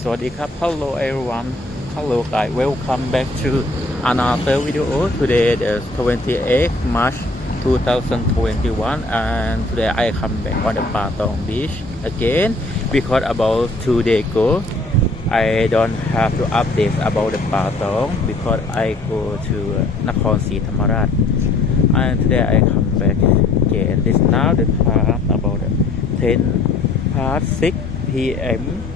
สวัสดีครับ Hello everyone Hello guys Welcome back to another video Today is 28 March 2021 and today I come back on the Patong Beach again because about two days ago I don't have to update about the Patong because I go to Nakhon Si Thammarat and today I come back again this now the time about 10 past 6 p.m.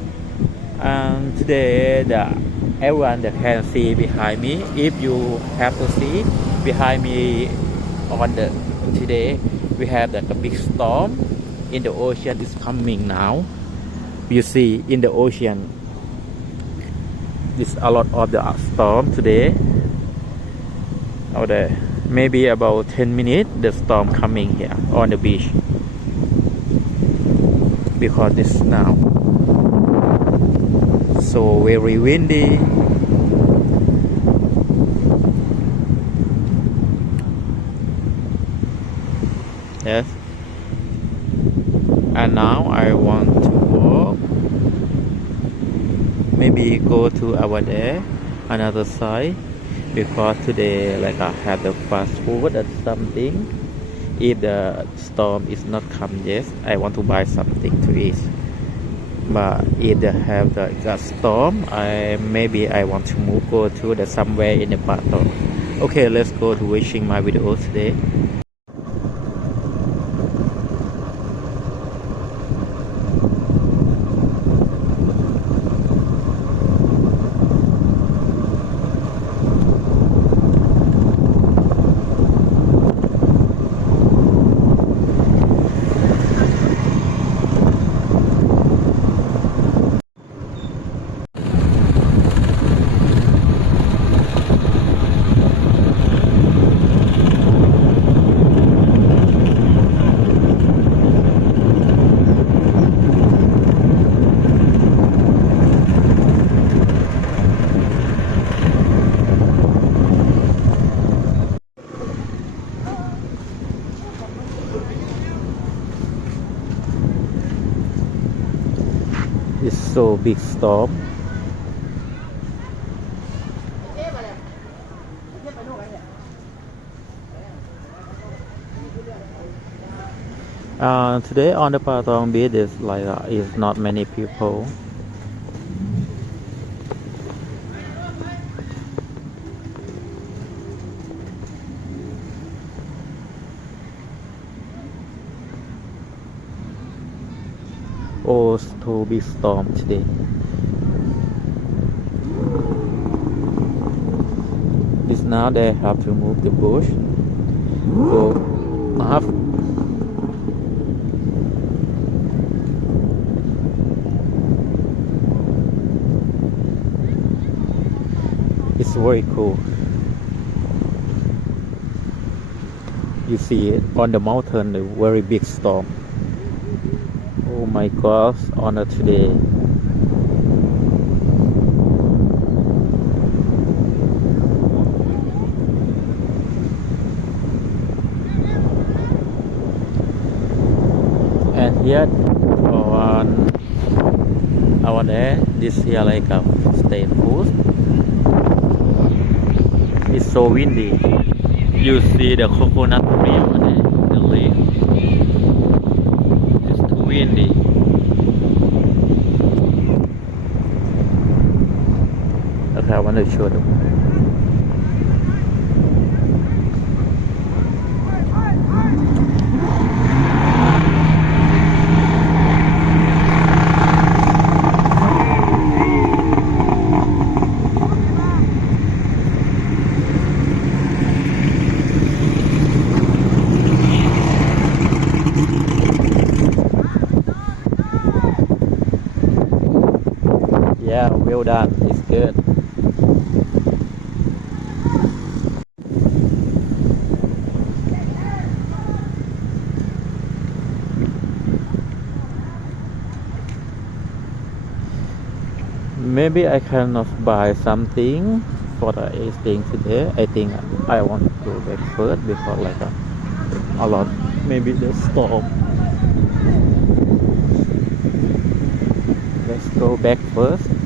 and today the everyone that can see behind me if you have to see behind me on the today we have like a big storm in the ocean is coming now. You see in the ocean this a lot of the storm today. Out there maybe about 10 minutes the storm coming here on the beach. Because this now so very windy. Yes. And now I want to walk. Maybe go to over there another side. Because today like I have the fast food or something. If the storm is not come yet I want to buy something to eat but if they have the, the storm I maybe I want to move go to the somewhere in the battle okay let's go to watching my video today it's so big stop. Uh, today on the Patong beach is like uh, is not many people. Oh, too big storm today. This now they have to move the bush. So half It's very cool. You see it on the mountain, a very big storm. Oh my gosh, on a today. And here on over there, this here like um, a state food. It's so windy. You see the coconut tree over there, the leaf. It's too windy. Okay, I want to show them. Yeah, well done. It's good. Maybe I cannot buy something for the eating today. I think I want to go back first because like a, a lot. Maybe the storm. Let's go back first.